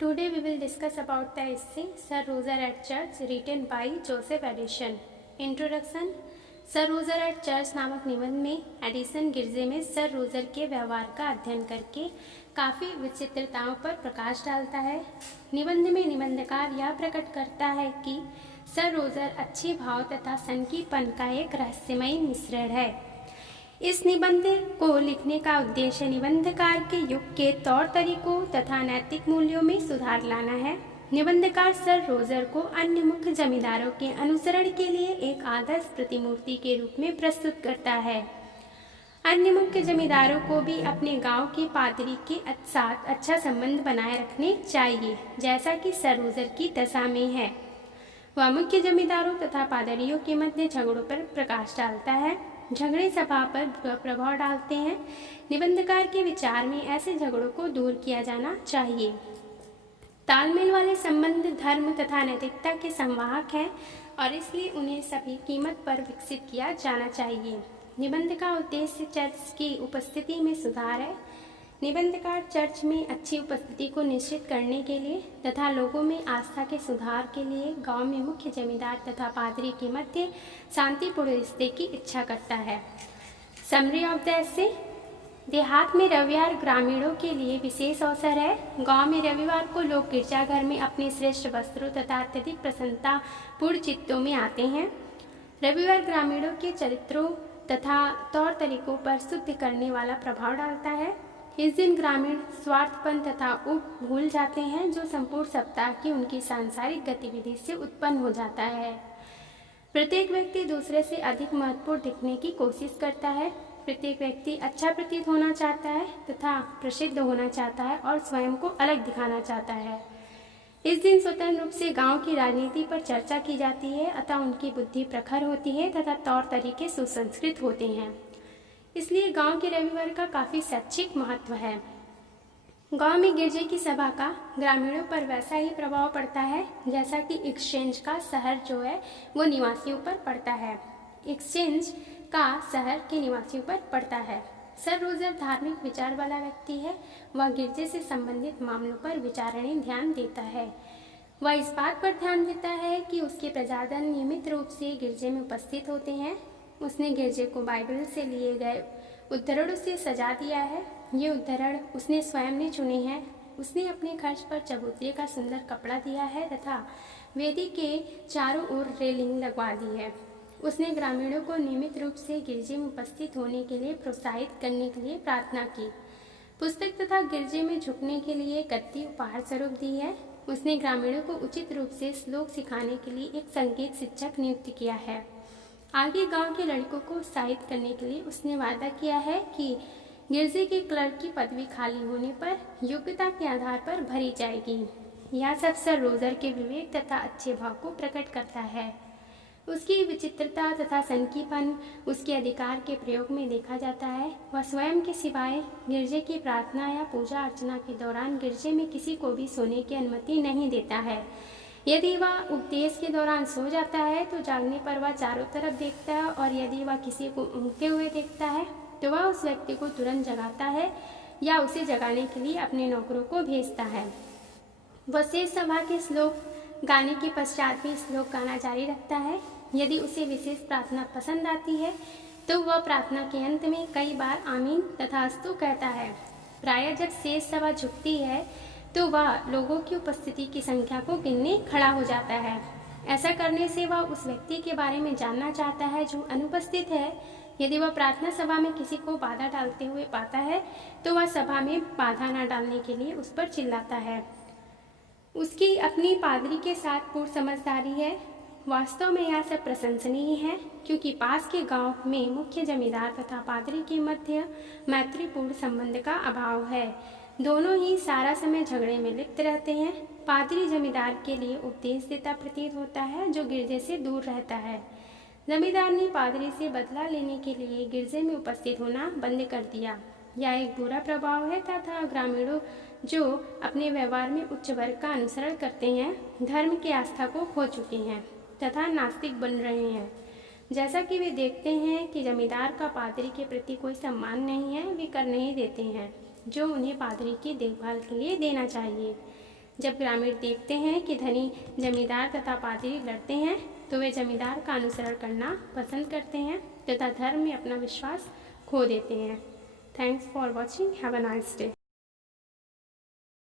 Today we will discuss about the essay Sir Roger at Church written by Joseph Addison. Introduction. Sir Roger at church नामक निबंध में Edison गिरजे में sir Roger के व्यवहार का अध्ययन करके काफ़ी विचित्रताओं पर प्रकाश डालता है। निबंध में निबंधकार यह प्रकट करता है कि सर रोजर अच्छे भाव तथा सनकीपन का एक रहस्यमयी मिश्रण है। इस निबंध को लिखने का उद्देश्य निबंधकार के युग के तौर तरीकों तथा नैतिक मूल्यों में सुधार लाना है। निबंधकार सर रोजर को अन्य मुख्य जमींदारों के अनुसरण के लिए एक आदर्श प्रतिमूर्ति के रूप में प्रस्तुत करता है। अन्य मुख्य जमींदारों को भी अपने गांव के पादरी के साथ अच्छा संबंध बनाए रखने चाहिए, जैसा कि सर रोजर की दशा में है। वह मुख्य जमींदारों तथा पादरियों के मध्य झगड़ों पर प्रकाश डालता है। झगड़े सभा पर प्रभाव डालते हैं। निबंधकार के विचार में ऐसे झगड़ों को दूर किया जाना चाहिए। तालमेल वाले संबंध धर्म तथा नैतिकता के संवाहक हैं और इसलिए उन्हें सभी कीमत पर विकसित किया जाना चाहिए। निबंध का उद्देश्य चर्च की उपस्थिति में सुधार है। निबंधकार चर्च में अच्छी उपस्थिति को निश्चित करने के लिए तथा लोगों में आस्था के सुधार के लिए गांव में मुख्य जमींदार तथा पादरी के मध्य शांतिपूर्ण रिश्ते की इच्छा करता है। Summary of the essay. देहात में रविवार ग्रामीणों के लिए विशेष अवसर है। गांव में रविवार को लोग गिरजाघर में अपने श्रेष्ठ वस्त्रों तथा अत्यधिक प्रसन्नता पूर्ण चित्तों में आते हैं। रविवार ग्रामीणों के चरित्रों तथा तौर तरीकों पर शुद्ध करने वाला प्रभाव डालता है। इस दिन ग्रामीण स्वार्थपन तथा भूल जाते हैं जो संपूर्ण सप्ताह की उनकी सांसारिक गतिविधि से उत्पन्न हो जाता है। प्रत्येक व्यक्ति दूसरे से अधिक महत्वपूर्ण दिखने की कोशिश करता है। प्रत्येक व्यक्ति अच्छा प्रतीत होना चाहता है तथा प्रसिद्ध होना चाहता है और स्वयं को अलग दिखाना चाहता है। इस दिन स्वतंत्र रूप से गांव की राजनीति पर चर्चा की जाती है, अतः उनकी बुद्धि प्रखर होती है तथा तौर तरीके सुसंस्कृत होते हैं। इसलिए गांव के रविवार का काफ़ी शैक्षिक महत्व है। गांव में गिरजे की सभा का ग्रामीणों पर वैसा ही प्रभाव पड़ता है जैसा कि एक्सचेंज का शहर जो है वो निवासियों पर पड़ता है। एक्सचेंज का शहर के निवासियों पर पड़ता है। सर रोजर धार्मिक विचार वाला व्यक्ति है। वह गिरजे से संबंधित मामलों पर विचारणीय ध्यान देता है। वह इस बात पर ध्यान देता है कि उसके प्रजाजन नियमित रूप से गिरजे में उपस्थित होते हैं। उसने गिरजे को बाइबल से लिए गए उद्धरणों से सजा दिया है। ये उद्धरण उसने स्वयं ने चुने हैं। उसने अपने खर्च पर चबूतरे का सुंदर कपड़ा दिया है तथा वेदी के चारों ओर रेलिंग लगवा दी है। उसने ग्रामीणों को नियमित रूप से गिरजे में उपस्थित होने के लिए प्रोत्साहित करने के लिए प्रार्थना की। पुस्तक तथा गिरजे में झुकने के लिए गद्दी उपहार स्वरूप दी है। उसने ग्रामीणों को उचित रूप से श्लोक सिखाने के लिए एक संगीत शिक्षक नियुक्त किया है। आगे गांव के लड़कों को उत्साहित करने के लिए उसने वादा किया है कि गिरजे के क्लर्क की पदवी खाली होने पर योग्यता के आधार पर भरी जाएगी। यह सब सर रोजर के विवेक तथा अच्छे भाव को प्रकट करता है। उसकी विचित्रता तथा सनकीपन उसके अधिकार के प्रयोग में देखा जाता है। वह स्वयं के सिवाय गिरजे की प्रार्थना या पूजा अर्चना के दौरान गिरजे में किसी को भी सोने की अनुमति नहीं देता है। यदि वह उपदेश के दौरान सो जाता है तो जागने पर वह चारों तरफ देखता है और यदि वह किसी को ऊँघते हुए देखता है तो वह उस व्यक्ति को तुरंत जगाता है या उसे जगाने के लिए अपने नौकरों को भेजता है। वह शेष सभा के श्लोक गाने के पश्चात भी श्लोक गाना जारी रखता है। यदि उसे विशेष प्रार्थना पसंद आती है तो वह प्रार्थना के अंत में कई बार आमीन तथा अस्तु कहता है। प्रायः जब शेष सभा झुकती है तो वह लोगों की उपस्थिति की संख्या को गिनने खड़ा हो जाता है। ऐसा करने से वह उस व्यक्ति के बारे में जानना चाहता है जो अनुपस्थित है। यदि वह प्रार्थना सभा में किसी को बाधा डालते हुए पाता है तो वह सभा में बाधा न डालने के लिए उस पर चिल्लाता है। उसकी अपनी पादरी के साथ पूर्ण समझदारी है। वास्तव में यह सब प्रशंसनीय है क्योंकि पास के गांव में मुख्य जमींदार तथा पादरी के मध्य मैत्रीपूर्ण संबंध का अभाव है। दोनों ही सारा समय झगड़े में लिप्त रहते हैं। पादरी जमींदार के लिए उपदेश देता प्रतीत होता है जो गिरजे से दूर रहता है। जमींदार ने पादरी से बदला लेने के लिए गिरजे में उपस्थित होना बंद कर दिया। यह एक बुरा प्रभाव है तथा ग्रामीणों जो अपने व्यवहार में उच्च वर्ग का अनुसरण करते हैं धर्म की आस्था को खो चुके हैं तथा नास्तिक बन रहे हैं। जैसा कि वे देखते हैं कि जमींदार का पादरी के प्रति कोई सम्मान नहीं है, वे कर नहीं देते हैं जो उन्हें पादरी की देखभाल के लिए देना चाहिए। जब ग्रामीण देखते हैं कि धनी जमींदार तथा पादरी लड़ते हैं तो वे जमींदार का अनुसरण करना पसंद करते हैं तथा धर्म में अपना विश्वास खो देते हैं। Thanks for watching. Have a nice day.